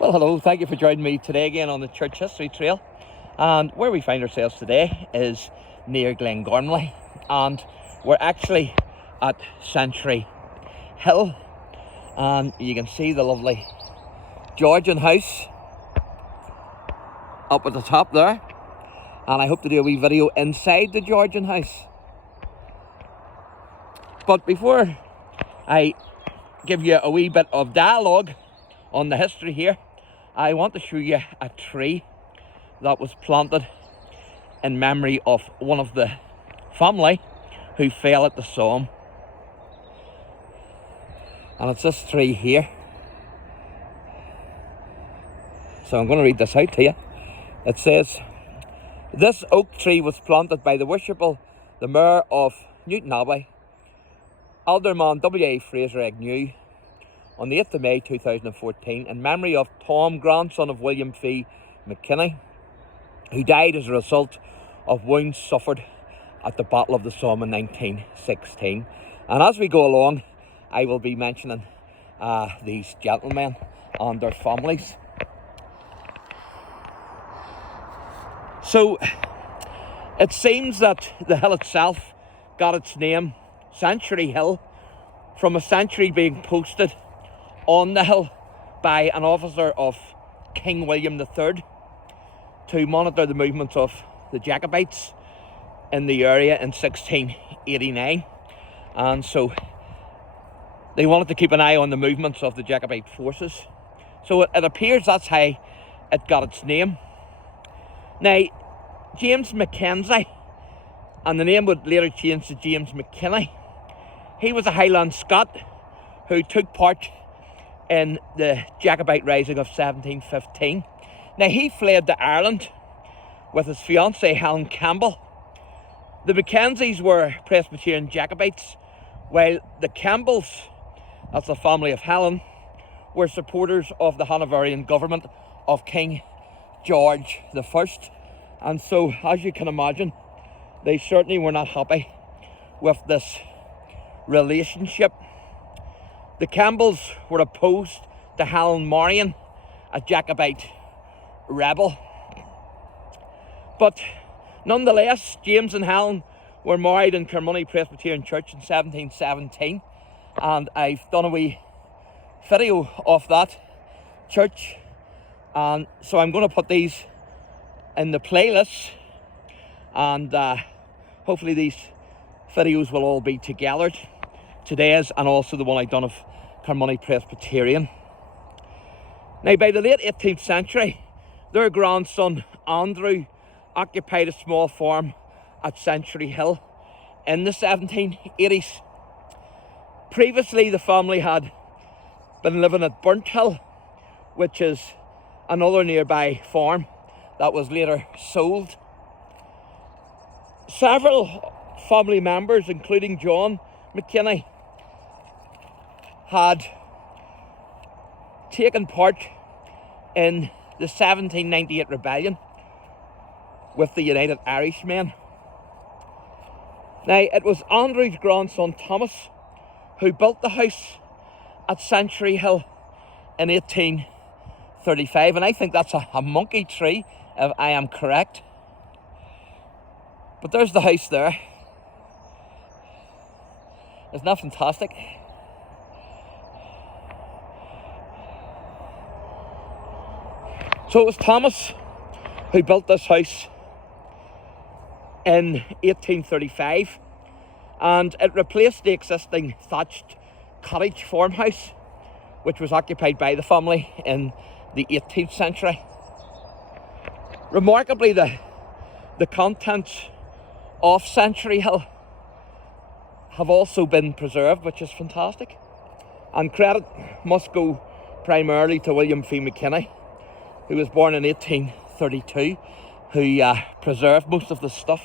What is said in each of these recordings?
Well, hello, thank you for joining me today again on the Church History Trail. And where we find ourselves today is near GLENGORMLEY, and we're actually at SENTRY Hill, and you can see the lovely Georgian house up at the top there, and I hope to do a wee video inside the Georgian house. But before I give you a wee bit of dialogue on the history here, I want to show you a tree that was planted in memory of one of the family who fell at the Somme. And it's this tree here. So I'm going to read this out to you. It says, "This oak tree was planted by the worshipful, the Mayor of Newton Abbey, Alderman W.A. Fraser Agnew, on the 8th of May 2014, in memory of Tom, grandson of William F. McKinney, who died as a result of wounds suffered at the Battle of the Somme in 1916. And as we go along, I will be mentioning these gentlemen and their families. So, it seems that the hill itself got its name, Sentry Hill, from a sentry being posted on the hill by an officer of King William III to monitor the movements of the Jacobites in the area in 1689. And so they wanted to keep an eye on the movements of the Jacobite forces. So it appears that's how it got its name. Now, James Mackenzie, and the name would later change to James McKinney, he was a Highland Scot who took part in the Jacobite Rising of 1715. Now, he fled to Ireland with his fiancée Helen Campbell. The Mackenzies were Presbyterian Jacobites, while the Campbells, that's the family of Helen, were supporters of the Hanoverian government of King George I. And so, as you can imagine, they certainly were not happy with this relationship. The Campbells were opposed to Helen marrying a Jacobite rebel. But nonetheless, James and Helen were married in Carmoney Presbyterian Church in 1717, and I've done a wee video of that church, and so I'm going to put these in the playlist, and hopefully these videos will all be together, today's and also the one I've done of Carmoney Presbyterian. Now, by the late 18th century, their grandson Andrew occupied a small farm at Sentry Hill in the 1780s. Previously, the family had been living at Burnt Hill, which is another nearby farm that was later sold. Several family members, including John McKinney, had taken part in the 1798 rebellion with the United Irishmen. Now, it was Andrew's grandson Thomas who built the house at Sentry Hill in 1835, and I think that's a monkey tree, if I am correct. But there's the house there. Isn't that fantastic? So it was Thomas who built this house in 1835, and it replaced the existing thatched cottage farmhouse which was occupied by the family in the 18th century. Remarkably, the contents of Sentry Hill have also been preserved, which is fantastic, and credit must go primarily to William F. McKinney, who was born in 1832, who preserved most of the stuff.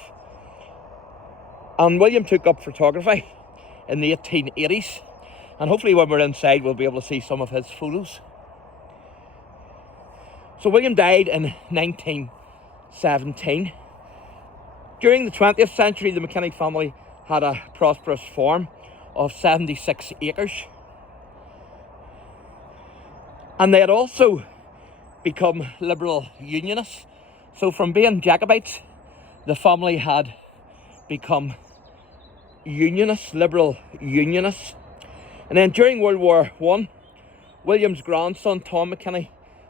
And William took up photography in the 1880s, and hopefully when we're inside we'll be able to see some of his photos. So William died in 1917. During the 20th century, the McKinney family had a prosperous farm of 76 acres. And they had also become liberal unionists. So from being Jacobites, the family had become unionists, liberal unionists. And then during World War I, William's grandson, Tom McKinney,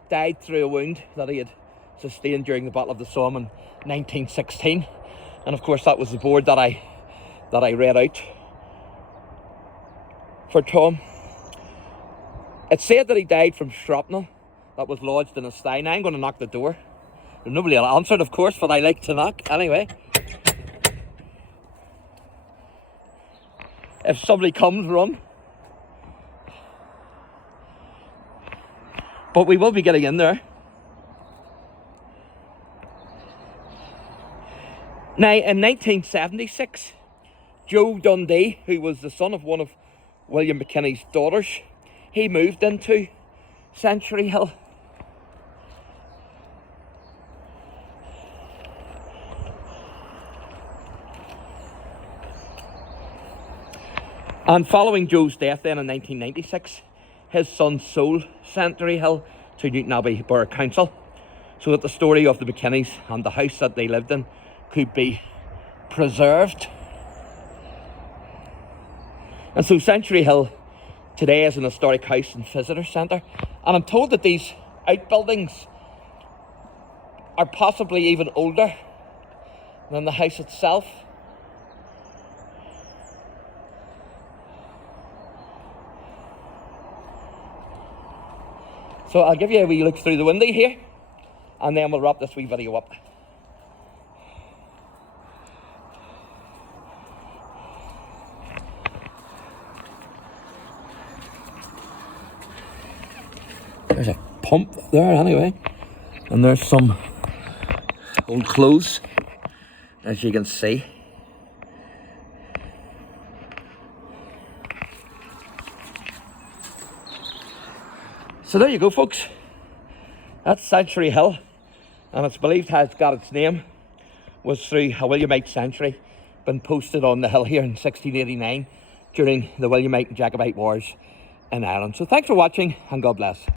died through a wound that he had sustained during the Battle of the Somme in 1916. And of course that was the board that I read out for Tom. It said that he died from shrapnel that was lodged in his thigh. Now I'm going to knock the door. Nobody will answer it, of course, but I like to knock anyway. If somebody comes, run. But we will be getting in there. Now, in 1976, Joe Dundee, who was the son of one of William McKinney's daughters, he moved into Century Hill. And following Joe's death then in 1996, his son sold Century Hill to Newton Abbey Borough Council so that the story of the McKinneys and the house that they lived in could be preserved. And so Century Hill today is an historic house and visitor centre. And I'm told that these outbuildings are possibly even older than the house itself. So I'll give you a wee look through the window here, and then we'll wrap this wee video up. There's a pump there anyway, and there's some old clothes, as you can see. So there you go, folks. That's Century Hill, and it's believed how it's got its name was through a Williamite sentry been posted on the hill here in 1689 during the Williamite and Jacobite wars in Ireland. So thanks for watching, and God bless.